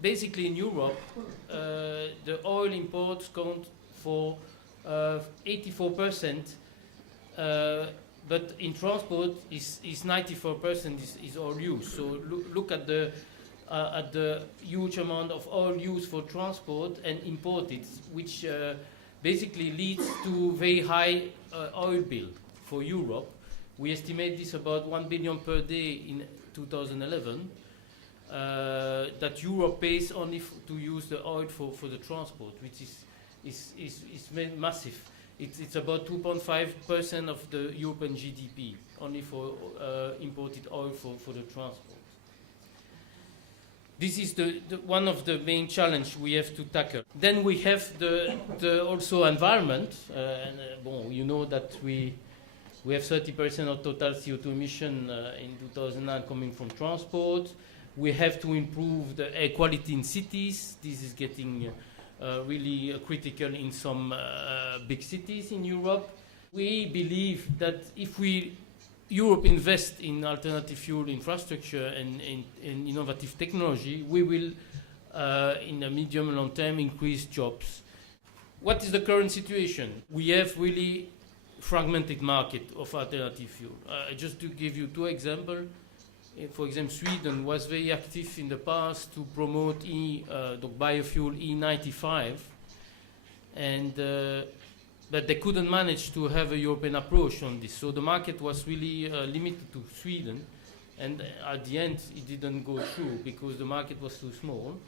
basically in Europe, the oil imports count for 84%, but in transport is 94% is oil use. So look at the huge amount of oil used for transport and imported, which basically leads to very high oil bill for Europe. We estimate this about 1 billion per day in 2011, that Europe pays only to use the oil for the transport, which is massive. It's about 2.5% of the European GDP, only for imported oil for the transport. This is one of the main challenges we have to tackle. Then we have the also environment, and you know that we have 30% of total CO2 emission in 2009 coming from transport. We have to improve the air quality in cities. This is getting really critical in some big cities in Europe. We believe that if Europe invests in alternative fuel infrastructure and in innovative technology, we will, in the medium and long term, increase jobs. What is the current situation? We have really fragmented market of alternative fuel. Just to give you two examples. For example, Sweden was very active in the past to promote the biofuel E95, but they couldn't manage to have a European approach on this. So the market was really limited to Sweden, and at the end it didn't go through because the market was too small.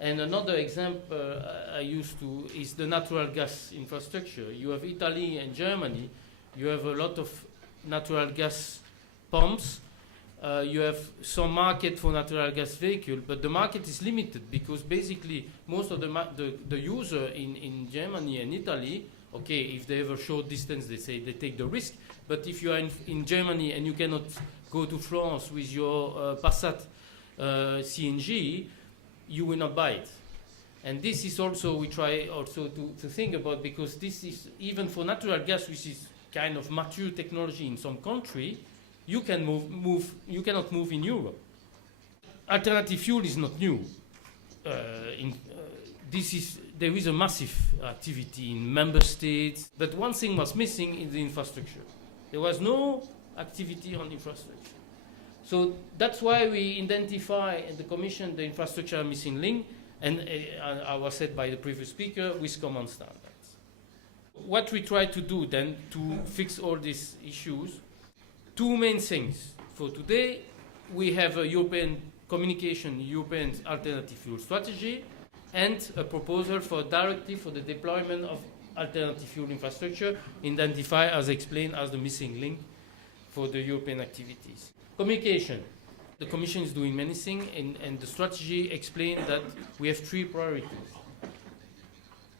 And another example I used to is the natural gas infrastructure. You have Italy and Germany. You have a lot of natural gas pumps. You have some market for natural gas vehicle, but the market is limited because basically most of the user in Germany and Italy, okay, if they have a short distance, they say they take the risk. But if you are in Germany and you cannot go to France with your Passat CNG, you will not buy it. And this is also, we try also to think about, because this is, even for natural gas, which is kind of mature technology in some country, you cannot move in Europe. Alternative fuel is not new. There is a massive activity in member states, but one thing was missing in the infrastructure. There was no activity on infrastructure. So that's why we identify in the Commission the infrastructure missing link, and I was said by the previous speaker, with common standards. What we try to do then to fix all these issues, two main things. For today, we have a European communication, European alternative fuel strategy, and a proposal for a directive for the deployment of alternative fuel infrastructure, identified as explained as the missing link for the European activities. Communication. The Commission is doing many things, and the strategy explains that we have three priorities.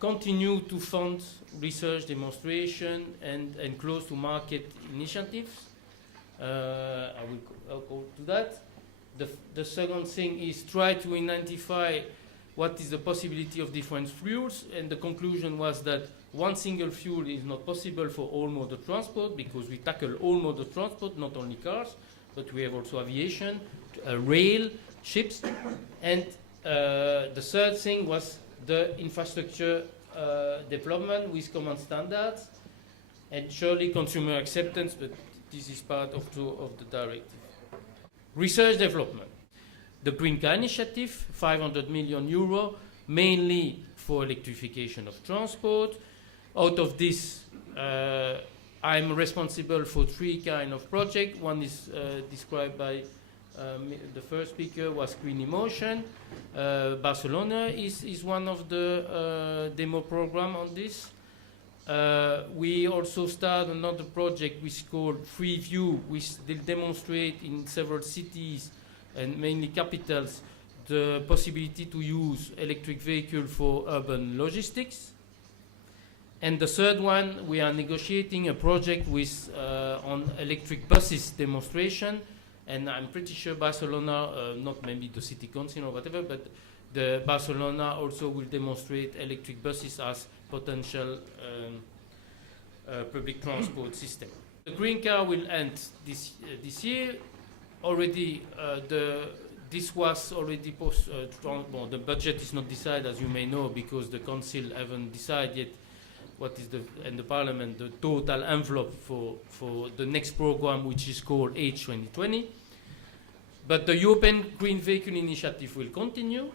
Continue to fund research, demonstration, and close to market initiatives. I'll go to that. The second thing is try to identify what is the possibility of different fuels, and the conclusion was that one single fuel is not possible for all mode of transport, because we tackle all mode of transport, not only cars, but we have also aviation, rail, ships, and the third thing was the infrastructure development with common standards, and surely consumer acceptance, but this is part of the directive. Research development. The Green Car Initiative, 500 million euro, mainly for electrification of transport. Out of this, I'm responsible for three kind of projects. One is described by the first speaker, was Green Emotion. Barcelona is one of the demo program on this. We also start another project which is called Free View, which will demonstrate in several cities and mainly capitals the possibility to use electric vehicle for urban logistics. And the third one, we are negotiating a project with on electric buses demonstration, and I'm pretty sure Barcelona, not maybe the city council or whatever, but the Barcelona also will demonstrate electric buses as potential public transport system. The green car will end this year. Already the this was already the budget is not decided, as you may know, because the council haven't decided yet what is and the parliament the total envelope for the next program, which is called H 2020. But the European Green Vehicle Initiative will continue.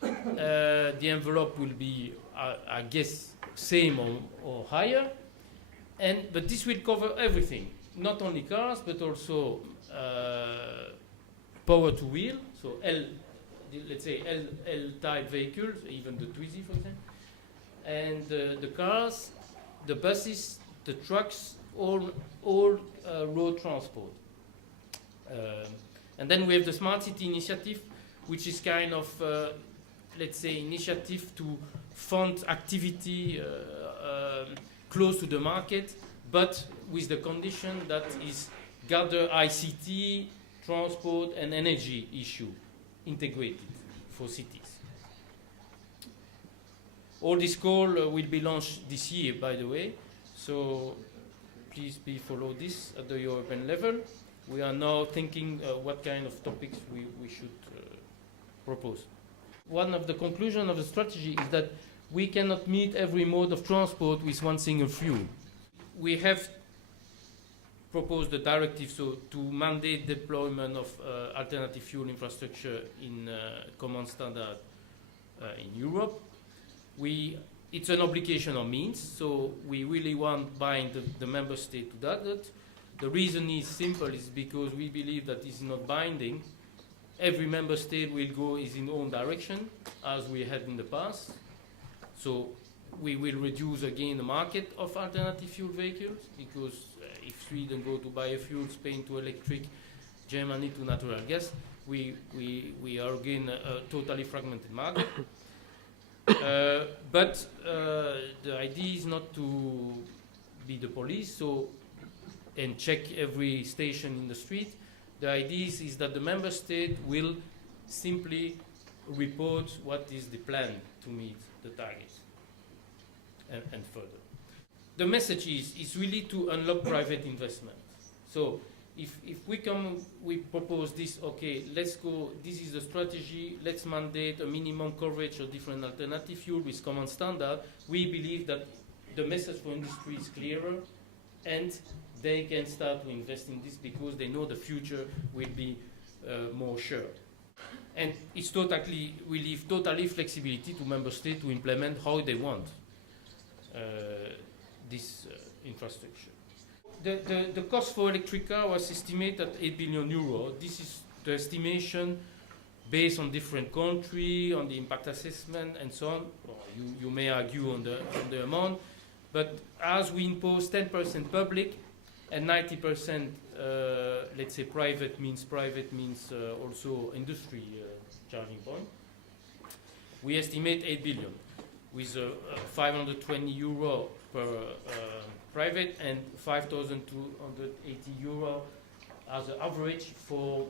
The envelope will be, I guess, same or higher, but this will cover everything, not only cars, but also power to wheel, so let's say L-type vehicles, even the Twizy, for example, and the cars, the buses, the trucks, all road transport. And then we have the Smart City Initiative, which is kind of, let's say, initiative to fund activity close to the market, but with the condition that is gather ICT, transport, and energy issue integrated for cities. All this call will be launched this year, by the way, so please follow this at the European level. We are now thinking what kind of topics we should propose. One of the conclusions of the strategy is that we cannot meet every mode of transport with one single fuel. We have proposed a directive to mandate deployment of alternative fuel infrastructure in common standard in Europe. It's an obligation of means, so we really want bind the member state to that. The reason is simple, is because we believe that it's not binding. Every member state will go in its own direction, as we had in the past. So we will reduce again the market of alternative fuel vehicles, because if Sweden go to biofuel, Spain to electric, Germany to natural gas, we are again a totally fragmented market. But the idea is not to be the police and check every station in the street. The idea is that the member state will simply report what is the plan to meet the targets and further. The message is really to unlock private investment. So if we propose this, okay, let's go, this is the strategy, let's mandate a minimum coverage of different alternative fuel with common standard, we believe that the message for industry is clearer, and they can start to invest in this because they know the future will be more sure. And it's totally, we leave totally flexibility to member states to implement how they want this infrastructure. The cost for electric car was estimated at 8 billion euro. This is the estimation based on different countries, on the impact assessment, and so on. Well, you may argue on the amount, but as we impose 10% public and 90%, let's say private means also industry charging point, we estimate 8 billion with 520 euro per private and 5,280 euro as an average for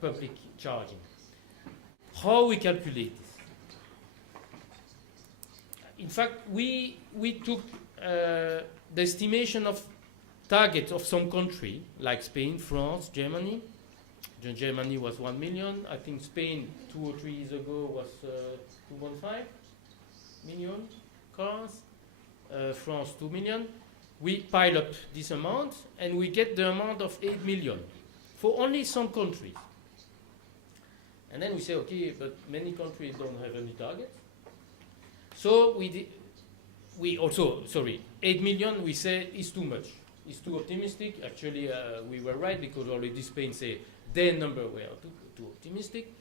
public charging. How we calculate this? In fact, we took the estimation of targets of some country, like Spain, France, Germany. Germany was 1 million. I think Spain 2 or 3 years ago was 2.5 million cars. France 2 million. We pile up this amount and we get the amount of 8 million for only some countries. And then we say, okay, but many countries don't have any target. So we also, 8 million we say is too much. It's too optimistic. Actually, we were right because already Spain say their number were too optimistic.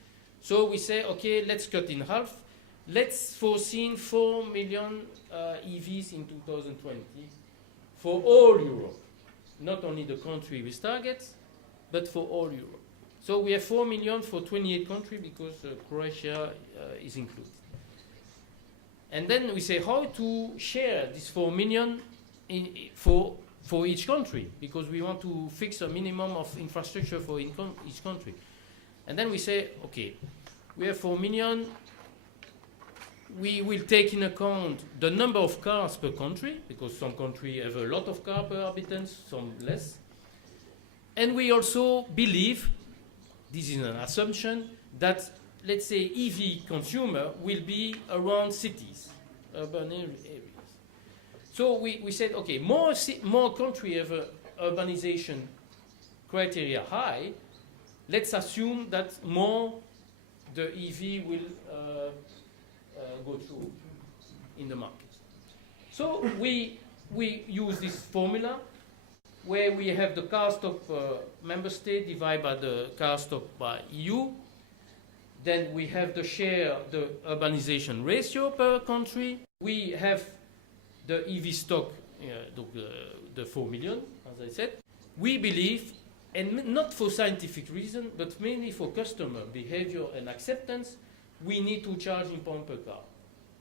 So we say, okay, let's cut in half. Let's foresee 4 million EVs in 2020 for all Europe. Not only the country with targets, but for all Europe. So we have 4 million for 28 countries because Croatia is included. And then we say how to share this 4 million for each country, because we want to fix a minimum of infrastructure for each country. And then we say, okay, we have 4 million. We will take in account the number of cars per country, because some countries have a lot of cars per inhabitant, some less. And we also believe this is an assumption, that, let's say, EV consumer will be around cities, urban areas. So we said, okay, more country have a urbanization criteria high, let's assume that more the EV will go through in the market. So we use this formula where we have the car stock member state divided by the car stock by EU. Then we have the share, the urbanization ratio per country. We have the EV stock, the 4 million, as I said. We believe, and not for scientific reason, but mainly for customer behavior and acceptance, we need to charge in pound per car.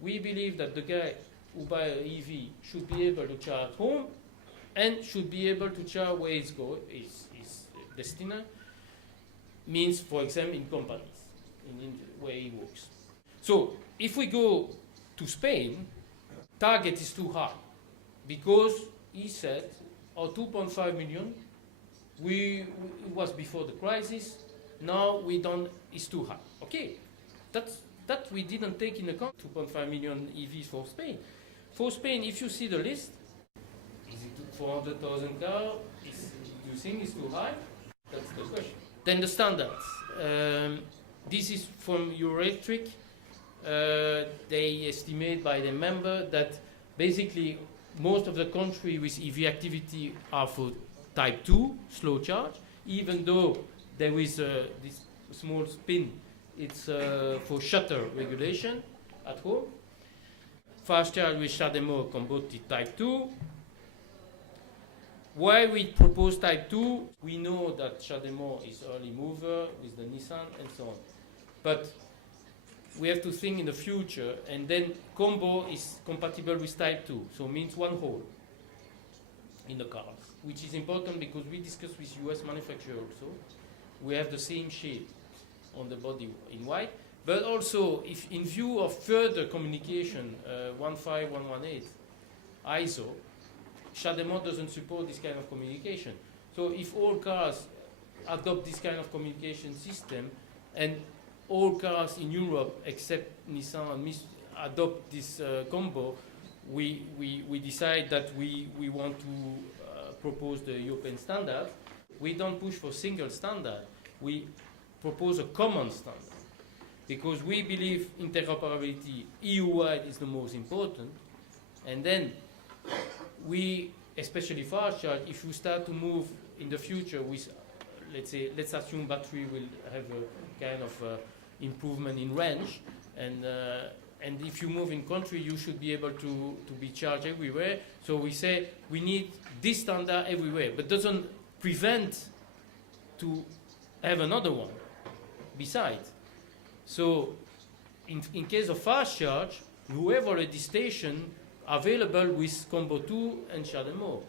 We believe that the guy who buy an EV should be able to charge at home and should be able to charge where it's going, his destination, means, for example, in companies, in where he works. So if we go to Spain, target is too high because he said, our 2.5 million, it was before the crisis, now we don't, it's too high. Okay, that we didn't take into account 2.5 million EVs for Spain. For Spain, if you see the list, is it 400,000 cars? Do you think it's too high? That's the question. Then the standards. This is from Euroelectric. They estimate by the member that basically most of the country with EV activity are for type 2, slow charge, even though there is this small spin, it's for shutter regulation at home. Fast charge with CHAdeMO converted type 2. Why we propose type 2? We know that CHAdeMO is early mover with the Nissan and so on. But we have to think in the future, and then combo is compatible with type 2, so means one hole in the cars, which is important because we discussed with US manufacturer also. We have the same shape on the body in white, but also if in view of further communication, 15118 ISO, CHAdeMO doesn't support this kind of communication. So if all cars adopt this kind of communication system, and all cars in Europe except Nissan and adopt this combo, we decide that we want to propose the European standard. We don't push for single standard. We propose a common standard because we believe interoperability EU-wide is the most important. And then we, especially fast charge, if you start to move in the future with, let's assume battery will have a kind of improvement in range, and if you move in country, you should be able to be charged everywhere. So we say we need this standard everywhere, but doesn't prevent to have another one besides. So in case of fast charge, you have already station available with Combo 2 and CHAdeMO.